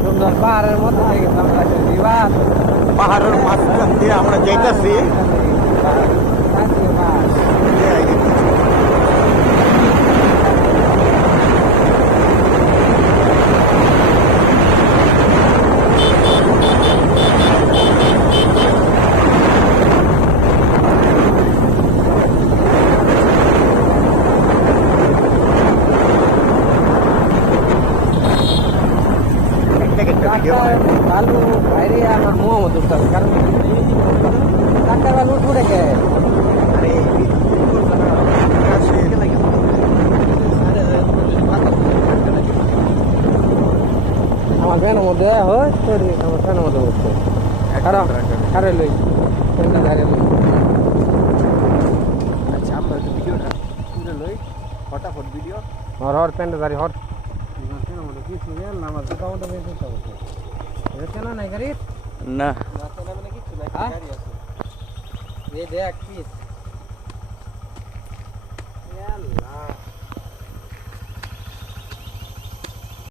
সুন্দর পাহাড়ের মধ্যে থেকে আমরা বিবাদ পাহাড়ের মাঝখান দিয়ে আমরা যাইতেছি। বালু বাইরে আমার মোহাম্মদ উঠতে হবে, কারণ ডাক্তার বালু উঠবো রেখে আমার ফ্যানের মধ্যে হয় তোর আমার ফ্যানের মধ্যে বসছে কারে লই আচ্ছা আমরা ভিডিওটা তুলে লই, ফটাফট ভিডিও হর হর প্যান্টে দাঁড়ি হর কিছু আমার দোকানটা বেশ কেন নাই গাড়ি না কিছু নাই, দেখ পিস